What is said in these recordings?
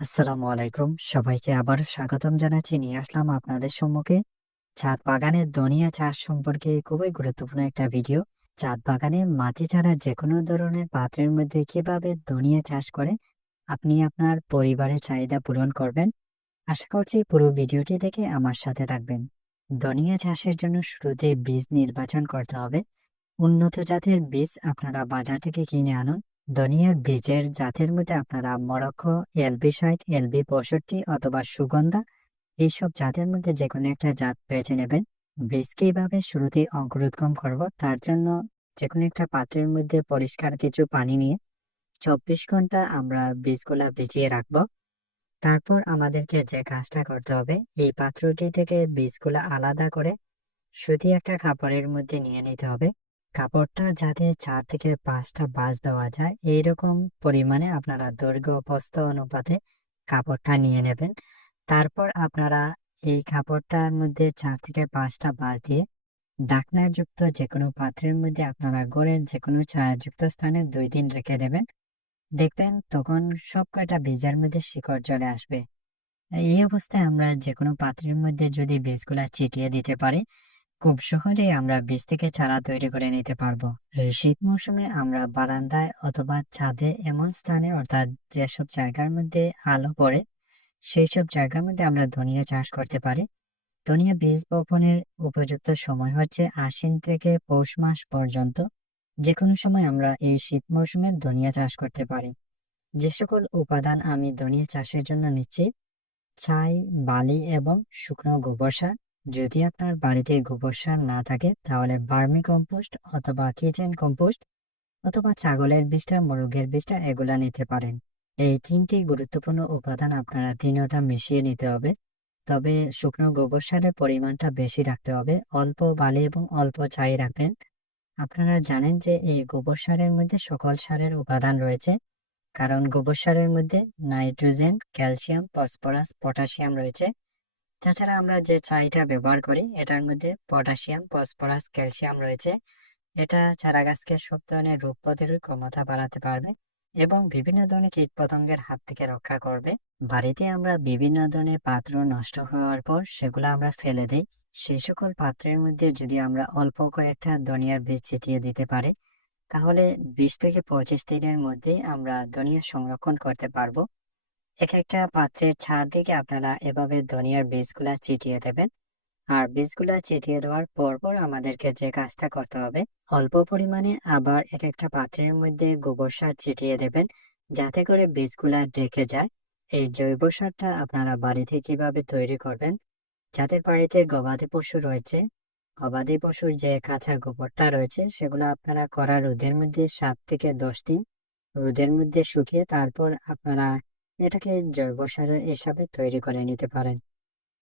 আসসালামু আলাইকুম। সবাইকে আবার স্বাগতম জানাচ্ছি। নিয়ে আসলাম আপনাদের সম্মুখে ছাদ বাগানের দনিয়া চাষ সম্পর্কে খুবই গুরুত্বপূর্ণ একটা ভিডিও। ছাদ বাগানে মাটি ছাড়া যে কোনো ধরনের পাত্রের মধ্যে কীভাবে দনিয়া চাষ করে, আপনি আপনার পরিবারের চাহিদা পূরণ করবেন? আশা করছি পুরো ভিডিওটি দেখে আমার সাথে থাকবেন। দনিয়া চাষের জন্য শুরুতে বীজ নির্বাচন করতে হবে। উন্নত জাতের বীজ আপনারা বাজার থেকে কিনে আনুন। ধনিয়ার বীজের জাতের মধ্যে আপনারা মরক্কো, এলবি ষাট, এলবি পঁয়ষট্টি অথবা সুগন্ধা এইসব জাতের মধ্যে যে কোনো একটা জাত বেছে নেবেন। বীজ কীভাবে শুরুতেই অঙ্কুরোদ্গম করব তার জন্য যে কোনো একটা পাত্রের মধ্যে পরিষ্কার কিছু পানি নিয়ে চব্বিশ ঘণ্টা আমরা বীজগুলা ভিজিয়ে রাখব। তারপর আমাদেরকে যে কাজটা করতে হবে, এই পাত্রটি থেকে বীজগুলা আলাদা করে শুধু একটা কাপড়ের মধ্যে নিয়ে নিতে হবে। কাপড়টা যাতে চার থেকে পাঁচটা বাজ দেওয়া যায়, এইরকম পরিমাণে আপনারা দৈর্ঘ্য প্রস্থ অনুপাতে কাপড়টা নিয়ে নেবেন। তারপর আপনারা এই কাপড়টার মধ্যে চার থেকে পাঁচটা বাজ দিয়ে ডাকনাযুক্ত যে কোনো পাত্রের মধ্যে আপনারা গড়ের যে কোনো ছায়াযুক্ত স্থানে দুই দিন রেখে দেবেন। দেখবেন তখন সব কয়টা বীজের মধ্যে শিকড় চলে আসবে। এই অবস্থায় আমরা যে কোনো পাত্রের মধ্যে যদি বীজগুলা ছিটিয়ে দিতে পারি খুব সহজেই আমরা বীজ থেকে চারা তৈরি করে নিতে পারব। শীত মৌসুমে আমরা বারান্দায় অথবা ছাদে এমন স্থানে, অর্থাৎ যেসব জায়গার মধ্যে আলো পড়ে সেই সব জায়গার মধ্যে আমরা ধনিয়া চাষ করতে পারি। ধনিয়া বীজ বপনের উপযুক্ত সময় হচ্ছে আশ্বিন থেকে পৌষ মাস পর্যন্ত। যে কোনো সময় আমরা এই শীত মৌসুমে ধনিয়া চাষ করতে পারি। যে সকল উপাদান আমি ধনিয়া চাষের জন্য নিচ্ছি, ছাই, বালি এবং শুকনো গোবর সার যদি আপনার বাড়িতে গোবর সার না থাকে, তাহলে বার্মি কম্পোস্ট অথবা কিচেন কম্পোস্ট অথবা ছাগলের বীজটা, মুরগের বীজটা এগুলা নিতে পারেন। এই তিনটি গুরুত্বপূর্ণ উপাদান আপনারা তিনটা মিশিয়ে নিতে হবে। তবে শুকনো গোবর সারের পরিমাণটা বেশি রাখতে হবে। অল্প বালি এবং অল্প ছাই রাখবেন। আপনারা জানেন যে এই গোবর সারের মধ্যে সকল সারের উপাদান রয়েছে। কারণ গোবর সারের মধ্যে নাইট্রোজেন, ক্যালসিয়াম, ফসফরাস, পটাশিয়াম রয়েছে। তাছাড়া আমরা যে ছাইটা ব্যবহার করি, এটার মধ্যে পটাশিয়াম, ফসফরাস, ক্যালসিয়াম রয়েছে। এটা চারা গাছকে সব ধরনের রোগ প্রতিরোধ ক্ষমতা বাড়াতে পারবে এবং বিভিন্ন ধরনের কীট পতঙ্গের হাত থেকে রক্ষা করবে। বাড়িতে আমরা বিভিন্ন ধরনের পাত্র নষ্ট হওয়ার পর সেগুলো আমরা ফেলে দিই। সেই সকল পাত্রের মধ্যে যদি আমরা অল্প কয়েকটা ধনিয়ার বীজ ছিটিয়ে দিতে পারি, তাহলে বিশ থেকে পঁচিশ দিনের মধ্যেই আমরা ধনিয়া সংরক্ষণ করতে পারব। এক একটা পাত্রের ছাড় দিকে আপনারা এভাবে ধনিয়ার বীজগুলা ছিটিয়ে দেবেন। আর বীজগুলা ছিটিয়ে দেওয়ার পর পর আমাদেরকে যে কাজটা করতে হবে, অল্প পরিমাণে আবার এক একটা পাত্রের মধ্যে গোবর সার ছিটিয়ে দেবেন, যাতে করে বীজগুলা ডেকে যায়। এই জৈব সারটা আপনারা বাড়িতে কীভাবে তৈরি করবেন যাদের বাড়িতে গবাদি পশু রয়েছে, গবাদি পশুর যে কাঁচা গোবরটা রয়েছে, সেগুলো আপনারা করা রোদের মধ্যে সাত থেকে দশ দিন রোদের মধ্যে শুকিয়ে তারপর আপনারা এটাকে জৈব সার হিসাবে তৈরি করে নিতে পারেন।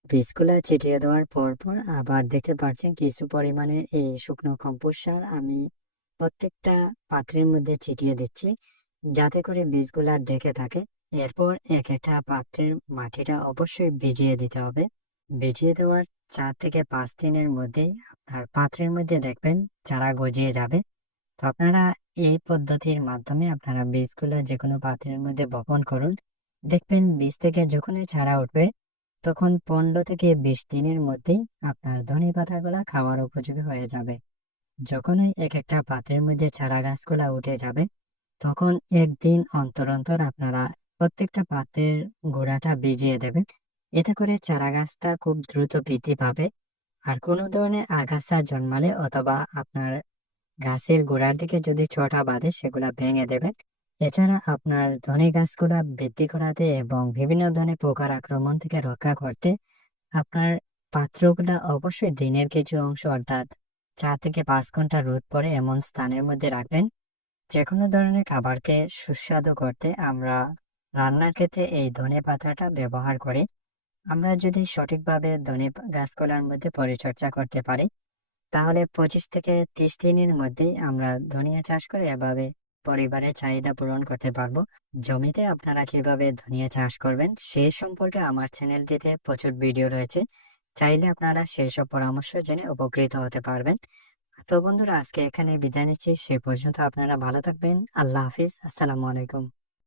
বীজগুলা ছিটিয়ে দেওয়ার পর পর আবার দেখতে পাচ্ছেন কিছু পরিমাণে এই শুকনো কম্পোস্ট সার আমি প্রত্যেকটা পাত্রের মধ্যে ছিটিয়ে দিচ্ছি যাতে করে বীজগুলা ডেকে থাকে। এরপর এক একটা পাত্রের মাটিটা অবশ্যই ভিজিয়ে দিতে হবে। ভিজিয়ে দেওয়ার চার থেকে পাঁচ দিনের মধ্যেই আপনার পাত্রের মধ্যে দেখবেন চারা গজিয়ে যাবে। তো আপনারা এই পদ্ধতির মাধ্যমে আপনারা বীজগুলো যে কোনো পাত্রের মধ্যে বপন করুন। দেখবেন বীজ থেকে যখনই ছাড়া উঠবে, তখন পনেরো থেকে বিশ দিনের মধ্যেই আপনার ধনে পাতাগুলা খাওয়ার উপযোগী হয়ে যাবে। যখনই এক একটা পাত্রের মধ্যে চারা গাছগুলা উঠে যাবে, তখন একদিন অন্তর অন্তর আপনারা প্রত্যেকটা পাত্রের গোড়াটা ভিজিয়ে দেবেন। এতে করে চারা গাছটা খুব দ্রুত বৃদ্ধি পাবে। আর কোনো ধরনের আগাছা জন্মালে অথবা আপনার গাছের গোড়ার দিকে যদি ছটা বাঁধে, সেগুলা ভেঙে দেবেন। এছাড়া আপনার ধনে গাছগুলা বৃদ্ধি করাতে এবং বিভিন্ন ধরনের পোকার আক্রমণ থেকে রক্ষা করতে আপনার পাত্রগুলা অবশ্যই দিনের কিছু অংশ অর্থাৎ চার থেকে পাঁচ ঘণ্টা রোদ পড়ে এমন স্থানের মধ্যে রাখবেন। যে কোনো ধরনের খাবারকে সুস্বাদু করতে আমরা রান্নার ক্ষেত্রে এই ধনে পাতাটা ব্যবহার করি। আমরা যদি সঠিকভাবে ধনে গাছগুলার মধ্যে পরিচর্যা করতে পারি, তাহলে পঁচিশ থেকে ত্রিশ দিনের মধ্যেই আমরা ধনিয়া চাষ করে এভাবে পরিবারের চাহিদা পূরণ করতে পারব। জমিতে আপনারা কীভাবে ধনিয়া চাষ করবেন সেই সম্পর্কে আমার চ্যানেলটিতে প্রচুর ভিডিও রয়েছে। চাইলে আপনারা সেই সব পরামর্শ জেনে উপকৃত হতে পারবেন। তো বন্ধুরা, আজকে এখানে বিদায় নিচ্ছি। সে পর্যন্ত আপনারা ভালো থাকবেন। আল্লাহ হাফিজ। আসসালামু আলাইকুম।